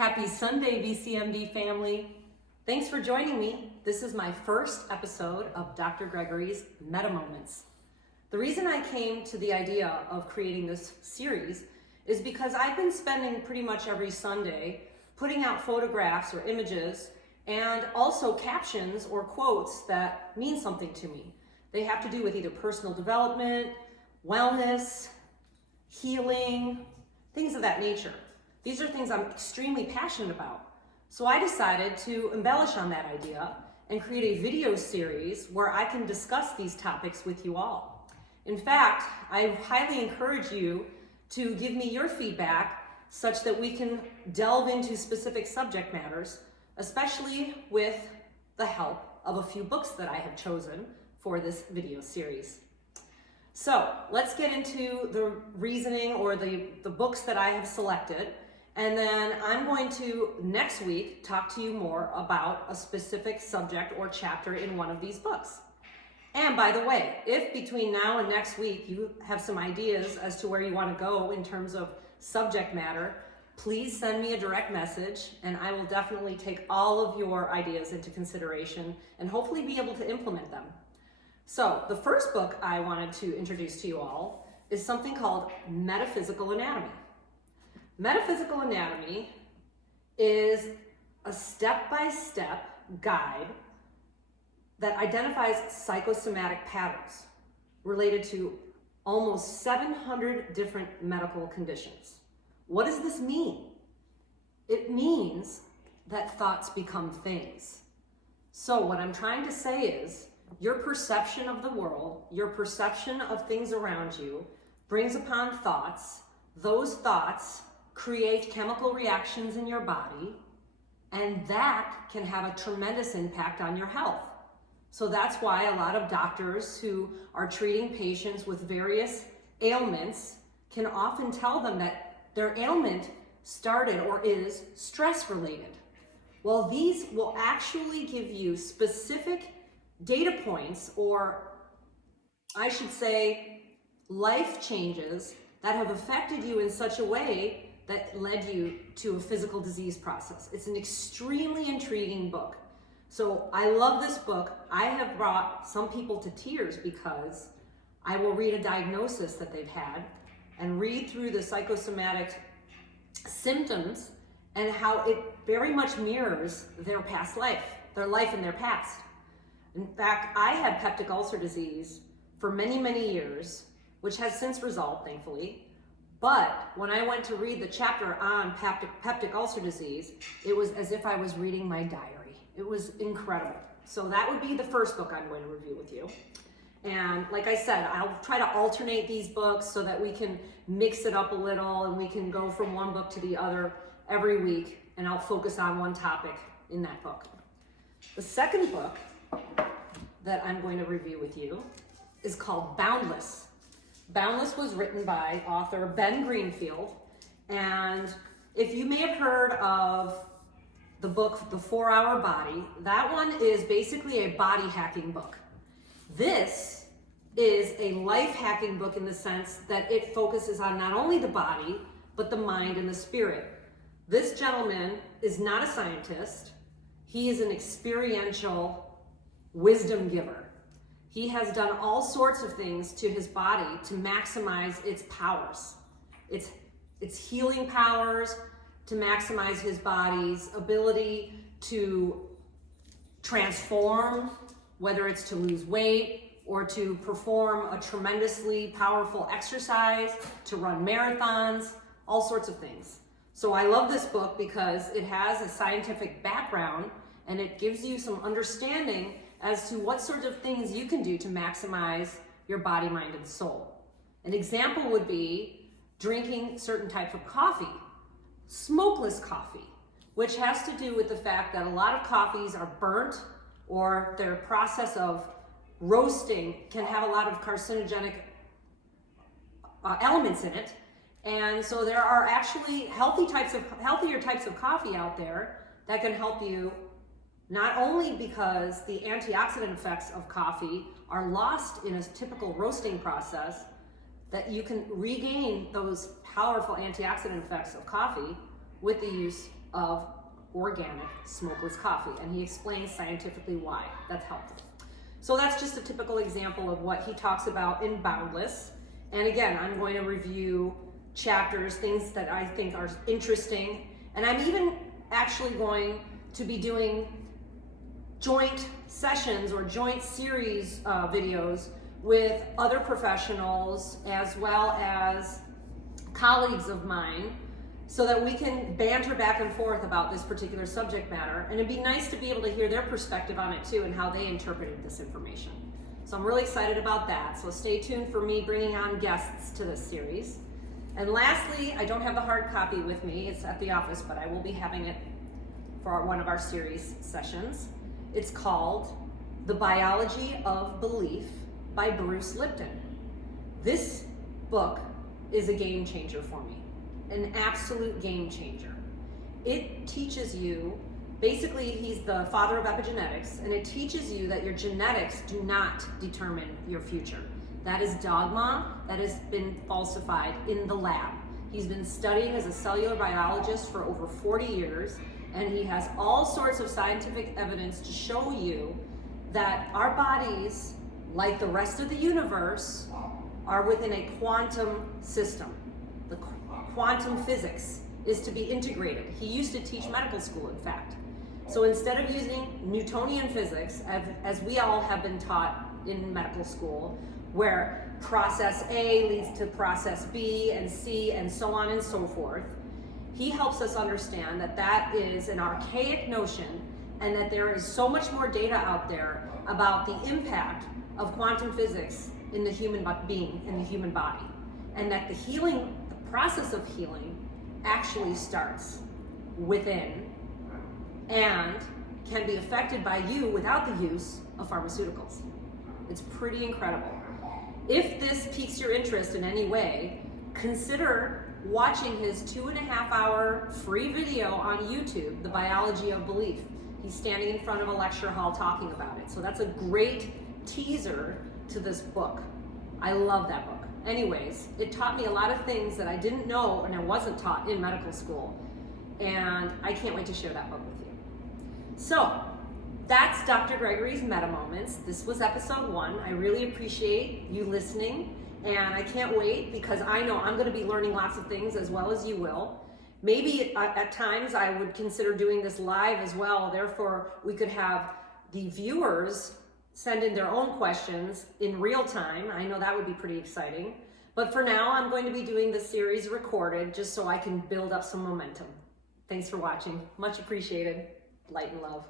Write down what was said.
Happy Sunday, VCMD family. Thanks for joining me. This is my first episode of Dr. Gregory's Meta Moments. The reason I came to the idea of creating this series is because I've been spending pretty much every Sunday putting out photographs or images and also captions or quotes that mean something to me. They have to do with either personal development, wellness, healing, things of that nature. These are things I'm extremely passionate about. So I decided to embellish on that idea and create a video series where I can discuss these topics with you all. In fact, I highly encourage you to give me your feedback such that we can delve into specific subject matters, especially with the help of a few books that I have chosen for this video series. So let's get into the reasoning or the books that I have selected. And then I'm going to, next week, talk to you more about a specific subject or chapter in one of these books. And by the way, if between now and next week you have some ideas as to where you want to go in terms of subject matter, please send me a direct message and I will definitely take all of your ideas into consideration and hopefully be able to implement them. So the first book I wanted to introduce to you all is something called Metaphysical Anatomy. Metaphysical Anatomy is a step-by-step guide that identifies psychosomatic patterns related to almost 700 different medical conditions. What does this mean? It means that thoughts become things. So what I'm trying to say is your perception of the world, your perception of things around you brings upon thoughts. Those thoughts create chemical reactions in your body, and that can have a tremendous impact on your health. So that's why a lot of doctors who are treating patients with various ailments can often tell them that their ailment started or is stress related. Well, these will actually give you specific data points, or I should say life changes that have affected you in such a way that led you to a physical disease process. It's an extremely intriguing book. So I love this book. I have brought some people to tears because I will read a diagnosis that they've had and read through the psychosomatic symptoms and how it very much mirrors their past life, their life in their past. In fact, I had peptic ulcer disease for many, many years, which has since resolved, thankfully. But when I went to read the chapter on peptic ulcer disease, it was as if I was reading my diary. It was incredible. So that would be the first book I'm going to review with you. And like I said, I'll try to alternate these books so that we can mix it up a little and we can go from one book to the other every week, and I'll focus on one topic in that book. The second book that I'm going to review with you is called Boundless. Boundless was written by author Ben Greenfield, and if you may have heard of the book The 4-Hour Body, that one is basically a body hacking book. This is a life hacking book in the sense that it focuses on not only the body, but the mind and the spirit. This gentleman is not a scientist. He is an experiential wisdom giver. He has done all sorts of things to his body to maximize its powers, its healing powers, to maximize his body's ability to transform, whether it's to lose weight or to perform a tremendously powerful exercise, to run marathons, all sorts of things. So I love this book because it has a scientific background and it gives you some understanding as to what sorts of things you can do to maximize your body, mind, and soul. An example would be drinking certain types of coffee, smokeless coffee, which has to do with the fact that a lot of coffees are burnt or their process of roasting can have a lot of carcinogenic elements in it. And so there are actually healthier types of coffee out there that can help you, not only because the antioxidant effects of coffee are lost in a typical roasting process, that you can regain those powerful antioxidant effects of coffee with the use of organic smokeless coffee, and he explains scientifically why that's helpful. So that's just a typical example of what he talks about in Boundless. And again, I'm going to review chapters, things that I think are interesting, and I'm even actually going to be doing joint sessions or joint series videos with other professionals as well as colleagues of mine, so that we can banter back and forth about this particular subject matter. And it'd be nice to be able to hear their perspective on it too and how they interpreted this information. So I'm really excited about that. So stay tuned for me bringing on guests to this series. And lastly, I don't have the hard copy with me. It's at the office, but I will be having it for one of our series sessions. It's called The Biology of Belief by Bruce Lipton. This book is a game changer for me. An absolute game changer. It teaches you, basically he's the father of epigenetics, and it teaches you that your genetics do not determine your future. That is dogma that has been falsified in the lab. He's been studying as a cellular biologist for over 40 years, and he has all sorts of scientific evidence to show you that our bodies, like the rest of the universe, are within a quantum system. The quantum physics is to be integrated. He used to teach medical school, in fact. So instead of using Newtonian physics, as we all have been taught in medical school, where process A leads to process B and C and so on and so forth, he helps us understand that that is an archaic notion and that there is so much more data out there about the impact of quantum physics in the human being, in the human body, and that the healing, the process of healing actually starts within and can be affected by you without the use of pharmaceuticals. It's pretty incredible. If this piques your interest in any way, consider watching his 2.5-hour free video on YouTube, The Biology of Belief. He's standing in front of a lecture hall talking about it. So that's a great teaser to this book. I love that book. Anyways, it taught me a lot of things that I didn't know and I wasn't taught in medical school. And I can't wait to share that book with you. So that's Dr. Gregory's Meta Moments. This was episode 1. I really appreciate you listening, and I can't wait because I know I'm going to be learning lots of things as well as you will. Maybe at times I would consider doing this live as well. Therefore, we could have the viewers send in their own questions in real time. I know that would be pretty exciting. But for now, I'm going to be doing the series recorded just so I can build up some momentum. Thanks for watching. Much appreciated. Light and love.